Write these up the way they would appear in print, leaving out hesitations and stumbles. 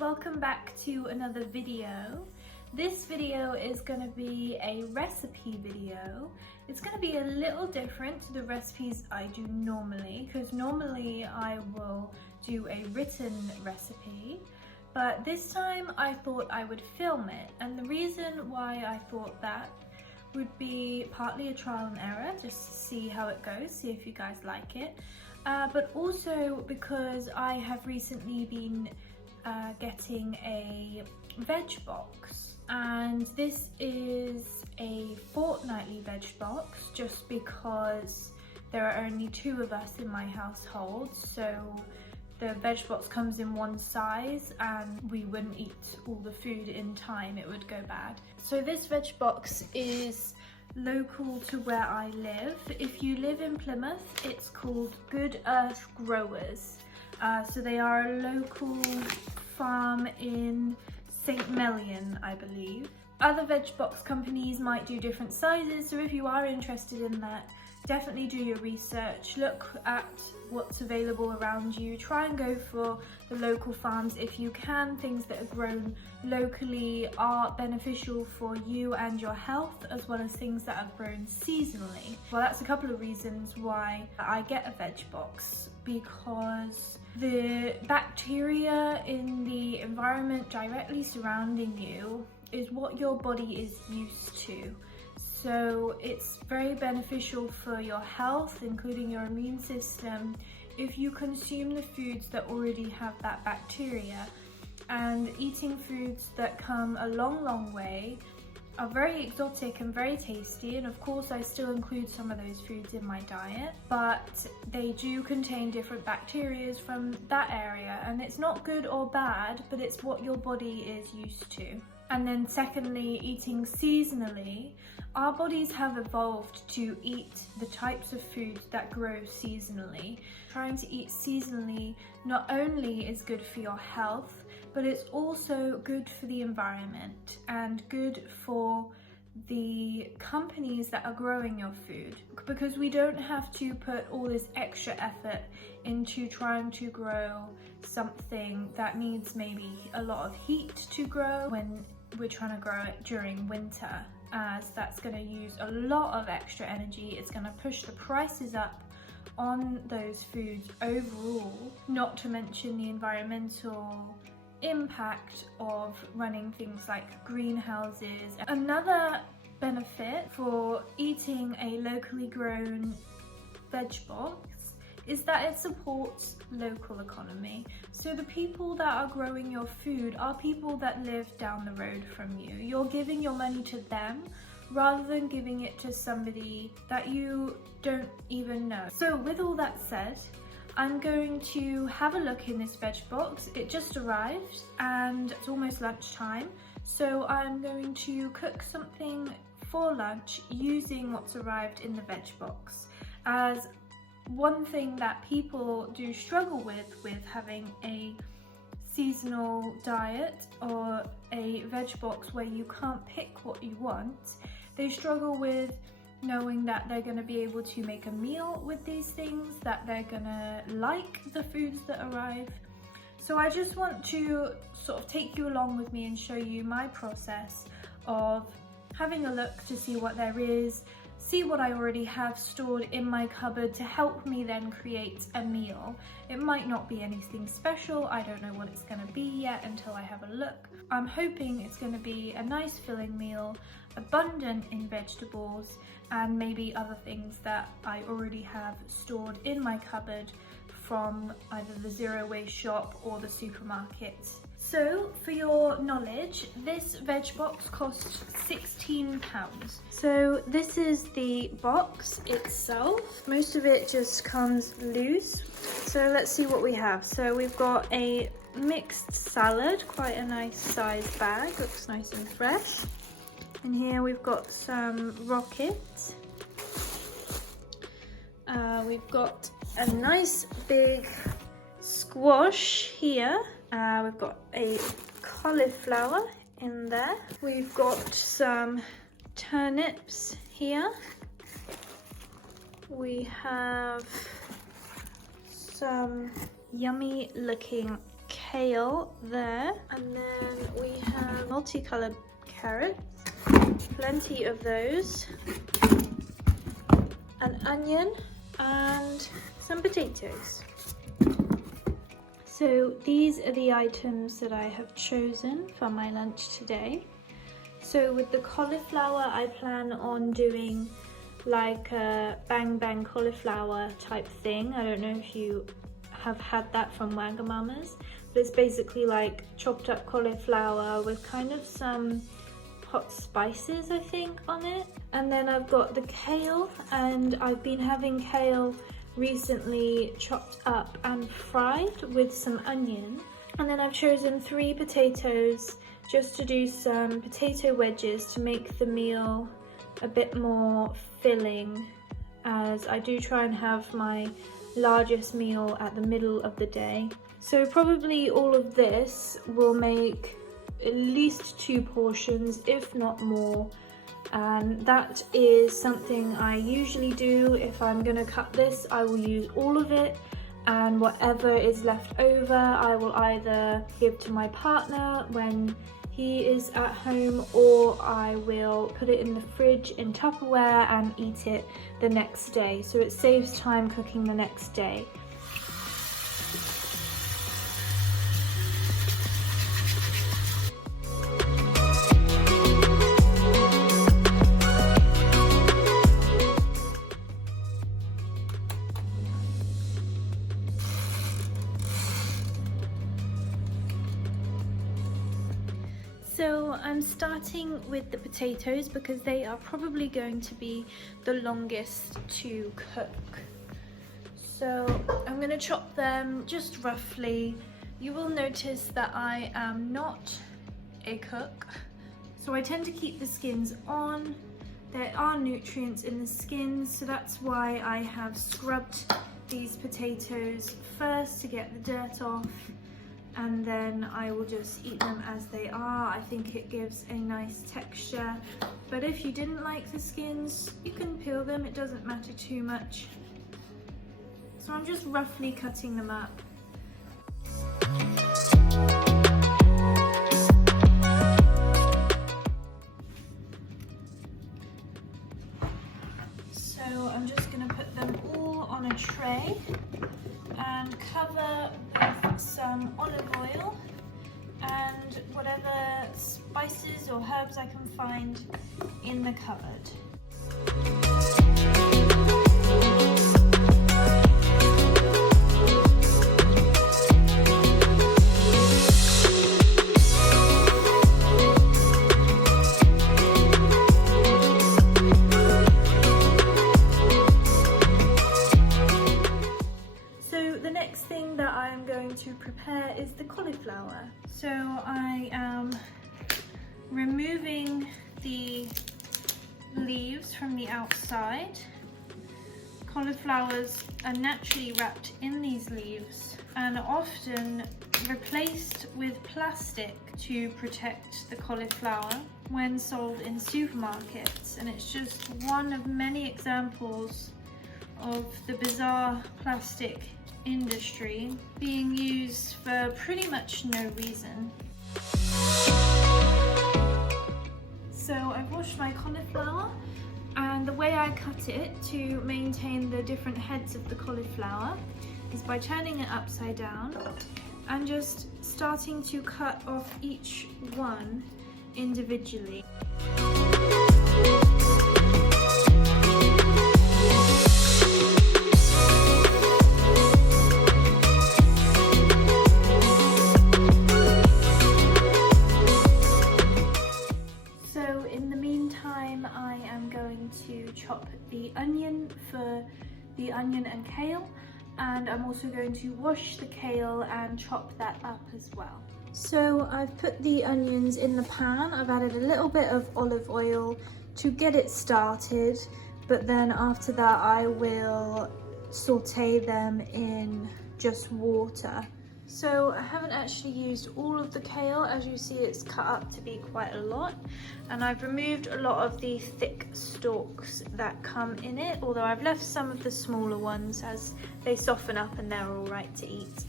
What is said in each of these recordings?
Welcome back to another video. This video is going to be a recipe video. It's going to be a little different to the recipes I do normally, because normally I will do a written recipe, but this time I thought I would film it, and the reason why I thought that would be partly a trial and error, just to see how it goes, see if you guys like it, but also because I have recently been getting a Veg Box, and this is a fortnightly Veg Box just because there are only 2 of us in my household, so the Veg Box comes in one size and we wouldn't eat all the food in time, it would go bad. So this Veg Box is local to where I live. If you live in Plymouth, it's called Good Earth Growers. So they are a local farm in St. Mellion, I believe. Other Veg Box companies might do different sizes, so if you are interested in that, definitely do your research, look at what's available around you, try and go for the local farms if you can. Things that are grown locally are beneficial for you and your health, as well as things that are grown seasonally. Well, that's a couple of reasons why I get a Veg Box, because the bacteria in the environment directly surrounding you is what your body is used to. So it's very beneficial for your health, including your immune system, if you consume the foods that already have that bacteria. And eating foods that come a long way are very exotic and very tasty, and of course I still include some of those foods in my diet, but they do contain different bacteria from that area, and it's not good or bad, but it's what your body is used to. And then secondly, eating seasonally, our bodies have evolved to eat the types of foods that grow seasonally. Trying to eat seasonally not only is good for your health, but it's also good for the environment and good for the companies that are growing your food, because we don't have to put all this extra effort into trying to grow something that needs maybe a lot of heat to grow when we're trying to grow it during winter, as that's going to use a lot of extra energy. It's going to push the prices up on those foods overall, not to mention the environmental impact of running things like greenhouses. Another benefit for eating a locally grown Veg Box is that it supports local economy. So the people that are growing your food are people that live down the road from you. You're giving your money to them rather than giving it to somebody that you don't even know. So with all that said, I'm going to have a look in this Veg Box. It just arrived and it's almost lunchtime, so I'm going to cook something for lunch using what's arrived in the Veg Box. As one thing that people do struggle with having a seasonal diet or a Veg Box where you can't pick what you want, they struggle with knowing that they're going to be able to make a meal with these things, that they're going to like the foods that arrive. So I just want to sort of take you along with me and show you my process of having a look to see what there is, see what I already have stored in my cupboard to help me then create a meal. It might not be anything special, I don't know what it's going to be yet until I have a look. I'm hoping it's going to be a nice filling meal, abundant in vegetables, and maybe other things that I already have stored in my cupboard from either the zero waste shop or the supermarket. So for your knowledge, this Veg Box costs £16. So this is the box itself. Most of it just comes loose. So let's see what we have. So we've got a mixed salad, quite a nice size bag, looks nice and fresh. And here we've got some rockets. We've got a nice big squash here. We've got a cauliflower in there. We've got some turnips here. We have some yummy looking kale there, and then we have multicolored carrots, plenty of those, an onion, and some potatoes. So these are the items that I have chosen for my lunch today. So with the cauliflower, I plan on doing like a bang bang cauliflower type thing. I don't know if you have had that from Wagamama's, but it's basically like chopped up cauliflower with kind of some hot spices, I think, on it. And then I've got the kale, and I've been having kale recently chopped up and fried with some onion. And then I've chosen 3 potatoes just to do some potato wedges to make the meal a bit more filling, as I do try and have my largest meal at the middle of the day. So probably all of this will make at least 2 portions, if not more, and that is something I usually do. If I'm gonna cut this, I will use all of it, and whatever is left over I will either give to my partner when he is at home, or I will put it in the fridge in Tupperware and eat it the next day, so it saves time cooking the next day. So I'm starting with the potatoes because they are probably going to be the longest to cook. So I'm going to chop them just roughly. You will notice that I am not a cook, so I tend to keep the skins on. There are nutrients in the skins, so that's why I have scrubbed these potatoes first to get the dirt off, and then I will just eat them as they are. I think it gives a nice texture, but if you didn't like the skins, you can peel them, it doesn't matter too much. So I'm just roughly cutting them up. So I'm just going to put them all on a tray and cover with some olive oil and whatever spices or herbs I can find in the cupboard. To prepare is the cauliflower. So I am removing the leaves from the outside. Cauliflowers are naturally wrapped in these leaves and are often replaced with plastic to protect the cauliflower when sold in supermarkets, and it's just one of many examples of the bizarre plastic industry being used for pretty much no reason. So I've washed my cauliflower, and the way I cut it to maintain the different heads of the cauliflower is by turning it upside down and just starting to cut off each one individually. To chop the onion for the onion and kale, and I'm also going to wash the kale and chop that up as well. So I've put the onions in the pan. I've added a little bit of olive oil to get it started, but then after that I will saute them in just water. So I haven't actually used all of the kale. As you see, it's cut up to be quite a lot, and I've removed a lot of the thick stalks that come in it, although I've left some of the smaller ones as they soften up and they're all right to eat.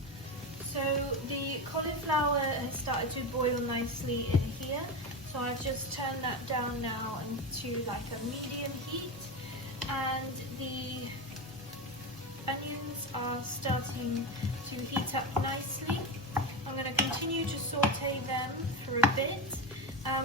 So the cauliflower has started to boil nicely in here. So I've just turned that down now into like a medium heat, and the onions are starting to heat up nicely. I'm going to continue to saute them for a bit.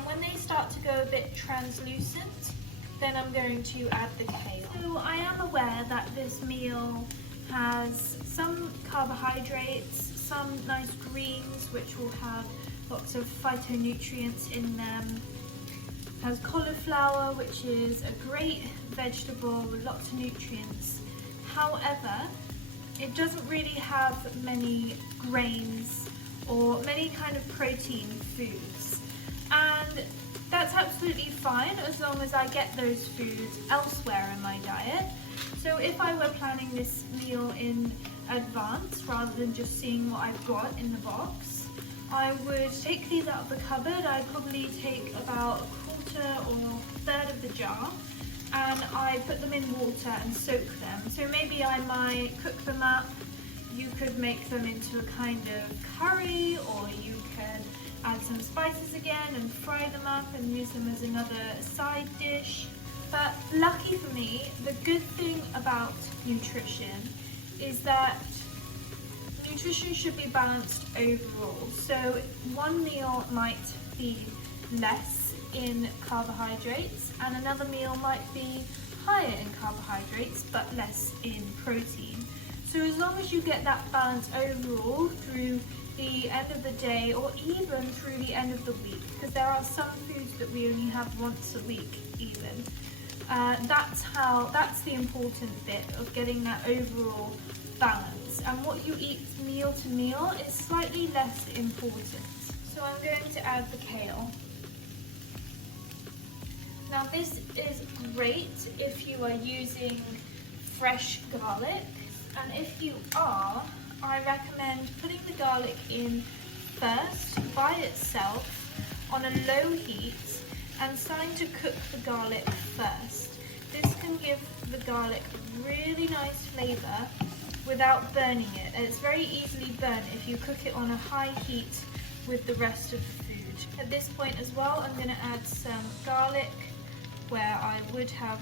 When they start to go a bit translucent, then I'm going to add the kale. So I am aware that this meal has some carbohydrates, some nice greens which will have lots of phytonutrients in them. It has cauliflower, which is a great vegetable with lots of nutrients. However, it doesn't really have many grains or many kind of protein foods. And that's absolutely fine as long as I get those foods elsewhere in my diet. So if I were planning this meal in advance rather than just seeing what I've got in the box, I would take these out of the cupboard. I'd probably take about a quarter or a third of the jar, and I put them in water and soak them. So maybe I might cook them up. You could make them into a kind of curry, or you could add some spices again and fry them up and use them as another side dish. But lucky for me, the good thing about nutrition is that nutrition should be balanced overall. So one meal might be less in carbohydrates and another meal might be higher in carbohydrates but less in protein. So as long as you get that balance overall through the end of the day, or even through the end of the week, because there are some foods that we only have once a week even. That's the important bit of getting that overall balance. And what you eat meal to meal is slightly less important. So I'm going to add the kale. Now this is great if you are using fresh garlic, and if you are, I recommend putting the garlic in first by itself on a low heat and starting to cook the garlic first. This can give the garlic really nice flavour without burning it, and it's very easily burnt if you cook it on a high heat with the rest of the food. At this point as well, I'm going to add some garlic where I would have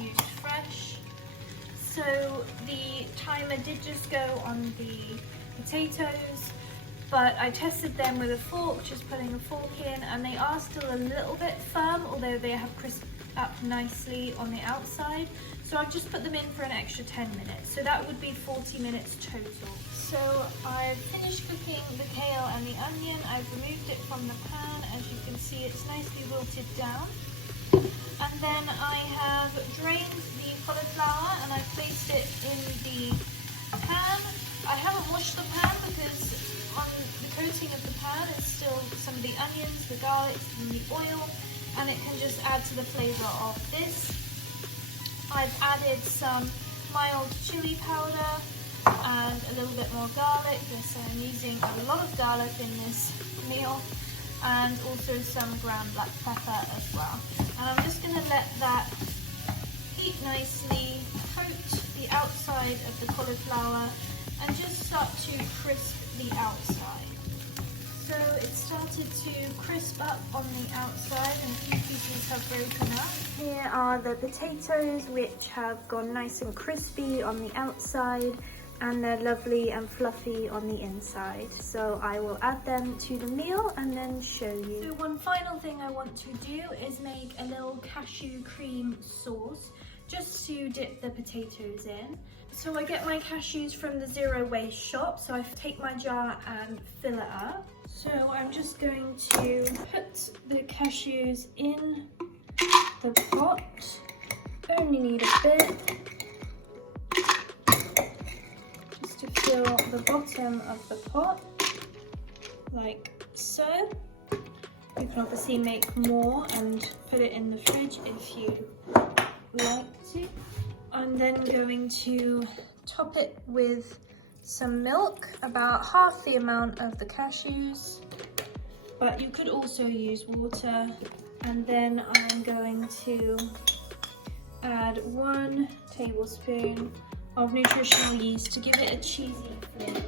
used fresh. So the timer did just go on the potatoes, but I tested them with a fork, just putting a fork in, and they are still a little bit firm, although they have crisped up nicely on the outside. So I've just put them in for an extra 10 minutes. So that would be 40 minutes total. So I've finished cooking the kale and the onion. I've removed it from the pan. As you can see, it's nicely wilted down. And then I have drained the cauliflower and I've placed it in the pan. I haven't washed the pan because on the coating of the pan is still some of the onions, the garlic, and the oil, and it can just add to the flavour of this. I've added some mild chili powder and a little bit more garlic. Yes, I'm using a lot of garlic in this meal, and also some ground black pepper as well. And I'm just going to let that heat nicely, coat the outside of the cauliflower, and just start to crisp the outside. So it started to crisp up on the outside and a few pieces have broken up. Here are the potatoes, which have gone nice and crispy on the outside, and they're lovely and fluffy on the inside. So I will add them to the meal and then show you. So one final thing I want to do is make a little cashew cream sauce just to dip the potatoes in. So I get my cashews from the zero waste shop, so I take my jar and fill it up. So I'm just going to put the cashews in the pot. Only need a bit. To fill the bottom of the pot, like so. You can obviously make more and put it in the fridge if you like to. I'm then going to top it with some milk, about half the amount of the cashews, but you could also use water. And then I'm going to add 1 tablespoon of nutritional yeast to give it a cheesy flavour.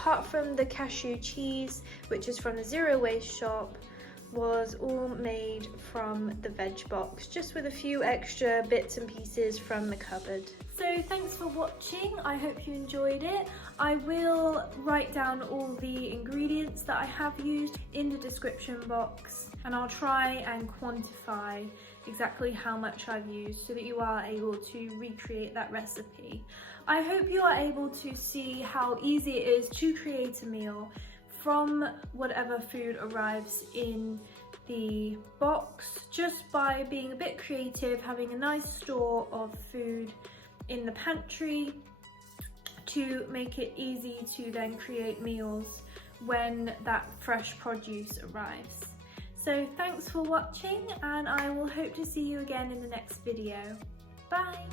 apart from the cashew cheese, which is from the Zero Waste shop, was all made from the Veg Box, just with a few extra bits and pieces from the cupboard. So thanks for watching, I hope you enjoyed it. I will write down all the ingredients that I have used in the description box, and I'll try and quantify exactly how much I've used so that you are able to recreate that recipe. I hope you are able to see how easy it is to create a meal from whatever food arrives in the box, just by being a bit creative, having a nice store of food in the pantry to make it easy to then create meals when that fresh produce arrives. So thanks for watching, and I will hope to see you again in the next video. Bye!